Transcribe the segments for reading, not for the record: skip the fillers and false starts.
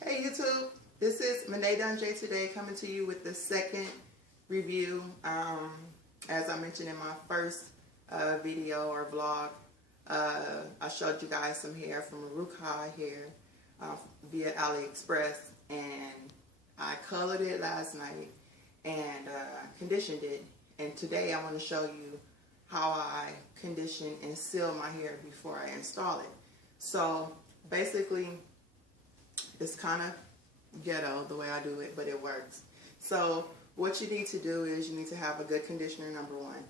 Hey YouTube, this is Monet Dunjay today, coming to you with the second review. As I mentioned in my first video or vlog, I showed you guys some hair from Ruikai hair via AliExpress, and I colored it last night and conditioned it. And today I want to show you how I condition and seal my hair before I install it. So basically, it's kind of ghetto the way I do it, but it works. So what you need to do is you need to have a good conditioner, number one.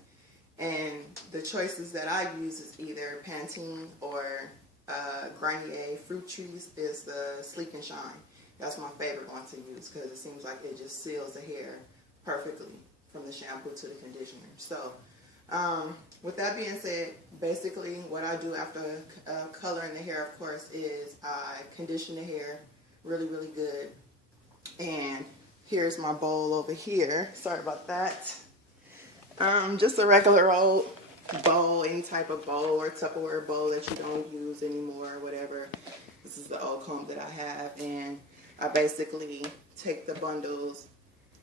And the choices that I use is either Pantene or Garnier Fruit Trees is the Sleek and Shine. That's my favorite one to use because it seems like it just seals the hair perfectly from the shampoo to the conditioner. So with that being said, basically what I do after coloring the hair, of course, is I condition the hair really good. And here's my bowl over here. Sorry about that. Just a regular old bowl, any type of bowl or Tupperware bowl that you don't use anymore or whatever. This is the old comb that I have, and I basically take the bundles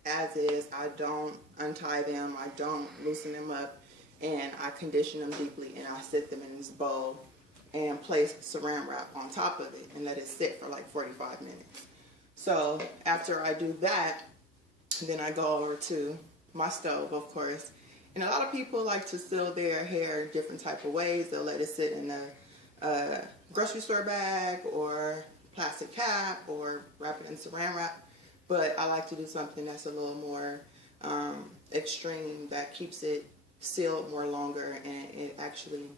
as is. I don't untie them, I don't loosen them up, and I condition them deeply, and I sit them in this bowl and place saran wrap on top of it and let it sit for like 45 minutes. So after I do that, then I go over to my stove, of course. And a lot of people like to seal their hair different type of ways. They'll let it sit in a grocery store bag or plastic cap or wrap it in saran wrap. But I like to do something that's a little more extreme, that keeps it sealed more longer, and it actually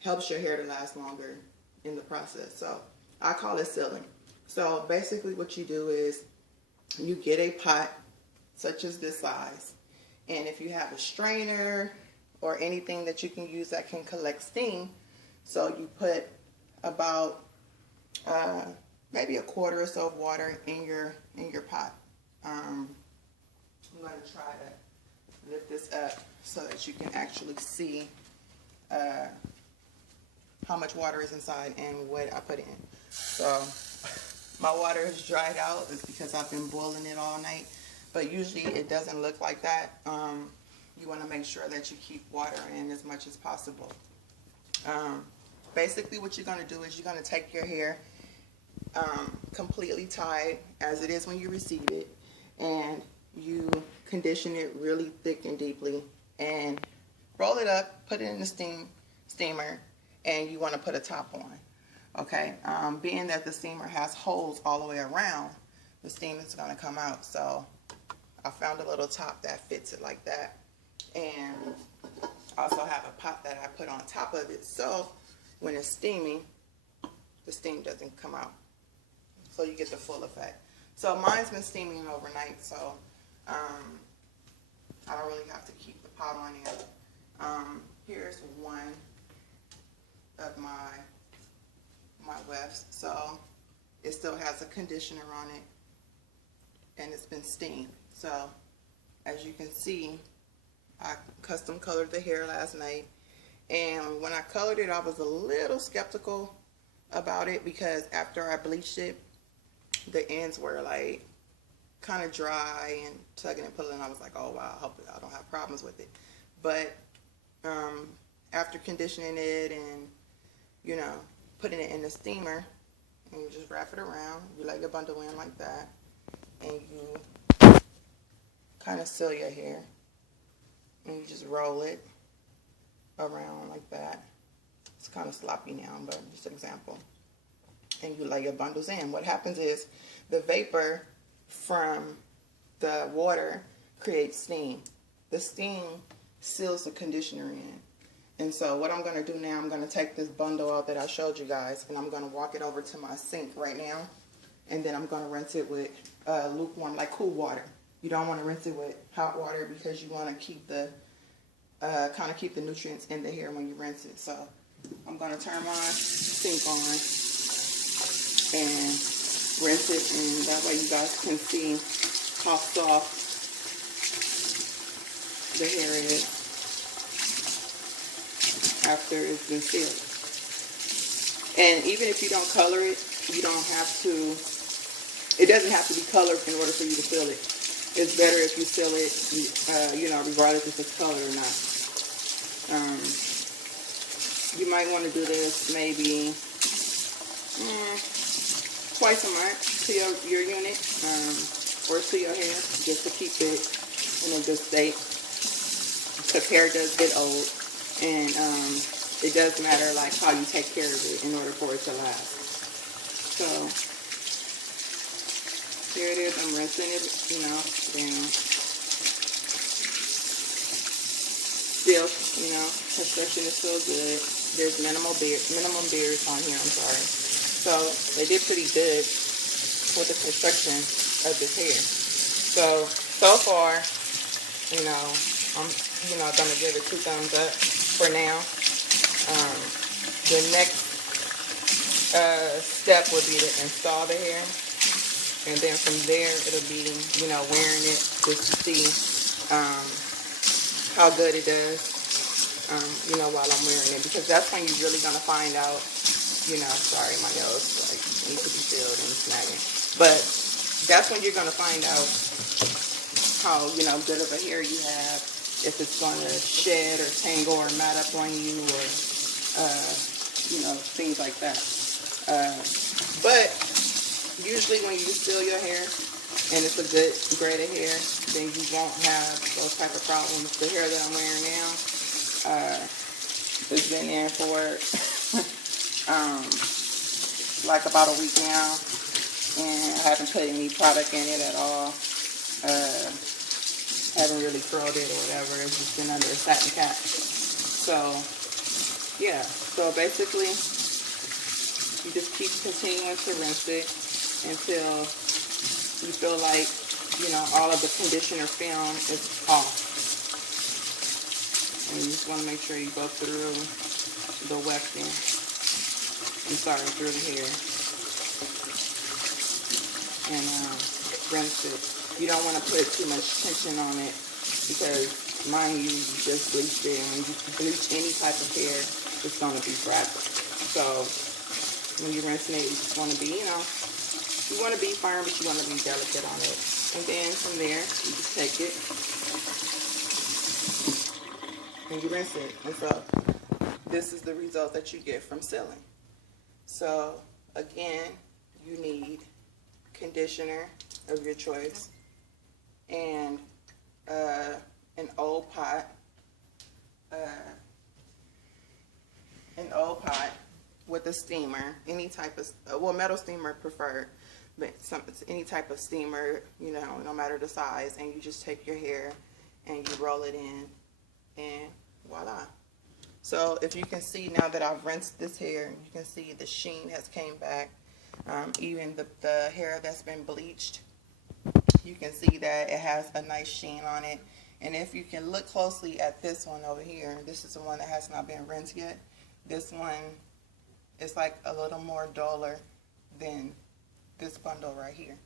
helps your hair to last longer in the process. So I call it sealing. So basically what you do is you get a pot such as this size, and if you have a strainer or anything that you can use that can collect steam, so you put about maybe a quarter or so of water in your pot. I'm going to try to lift this up so that you can actually see how much water is inside and what I put in. So my water is dried out. It's because I've been boiling it all night, but usually it doesn't look like that. You want to make sure that you keep water in as much as possible. Basically what you're going to do is you're going to take your hair completely tied as it is when you receive it, and you condition it really thick and deeply, and roll it up, put it in the steamer, and you want to put a top on. Okay, being that the steamer has holes all the way around, the steam is going to come out. So I found a little top that fits it like that, and I also have a pot that I put on top of it, so when it's steaming, the steam doesn't come out, so you get the full effect. So mine's been steaming overnight, so I don't really have to keep the pot on there. Here's one of my wefts, so it still has a conditioner on it, and it's been steamed. So as you can see, I custom colored the hair last night, and when I colored it, I was a little skeptical about it because after I bleached it, the ends were like kind of dry and tugging and pulling. I was like, oh wow, I hope I don't have problems with it. But after conditioning it and, you know, putting it in the steamer, and you just wrap it around, you let your bundle in like that, and you kind of seal your hair, and you just roll it around like that. It's kind of sloppy now, but just an example. And you lay your bundles in. What happens is the vapor from the water creates steam. The steam seals the conditioner in. And so what I'm going to do now, I'm going to take this bundle out that I showed you guys, and I'm going to walk it over to my sink right now, and then I'm going to rinse it with lukewarm, like cool water. You don't want to rinse it with hot water because you want to keep the kind of keep the nutrients in the hair when you rinse it. So I'm going to turn my sink on and rinse it, and that way you guys can see how soft the hair is after it's been sealed. And even if you don't color it, you don't have to it doesn't have to be colored in order for you to seal it. It's better if you seal it, you know, regardless if it's colored or not. You might want to do this maybe twice a month to your unit or to your hair, just to keep it in a good state. Because hair does get old, and it does matter like how you take care of it in order for it to last. So here it is. I'm rinsing it, you know, down. Still, you know, construction is still good. There's minimum beards on here. I'm sorry. So they did pretty good with the construction of this hair. So far, you know, I'm gonna give it 2 thumbs up for now. The next step would be to install the hair, and then from there it'll be, you know, wearing it just to see how good it does. You know, while I'm wearing it, because that's when you're really gonna find out, you know, sorry, my nails like need to be filled and snagging, but that's when you're gonna find out how, you know, good of a hair you have, if it's gonna shed or tangle or mat up on you, or you know, things like that. But usually when you seal your hair and it's a good grade of hair, then you won't have those type of problems. The hair that I'm wearing now, it's been in for like about a week now, and I haven't put any product in it at all. Haven't really curled it or whatever. It's just been under a satin cap. So yeah, so basically you just keep continuing to rinse it until you feel like, you know, all of the conditioner film is off. And you just want to make sure you go through the wefting. Through the hair. And rinse it. You don't want to put too much tension on it, because mind you, you just bleached it. And when you bleach any type of hair, it's going to be fragile. So when you're rinsing it, you just want to be, you know, you want to be firm, but you want to be delicate on it. And then from there, you just take it and you rinse it. And so this is the result that you get from sealing. So again, you need conditioner of your choice, and an old pot, with a steamer, any type of, well, metal steamer preferred, but any type of steamer, you know, no matter the size, and you just take your hair and you roll it in, and voila. So if you can see, now that I've rinsed this hair, you can see the sheen has came back. Even the hair that's been bleached, you can see that it has a nice sheen on it. And if you can look closely at this one over here, this is the one that has not been rinsed yet. This one is like a little more duller than this bundle right here.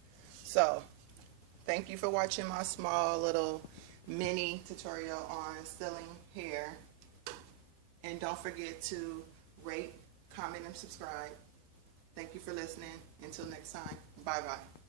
So thank you for watching my small little mini tutorial on sealing hair. And don't forget to rate, comment, and subscribe. Thank you for listening. Until next time, bye-bye.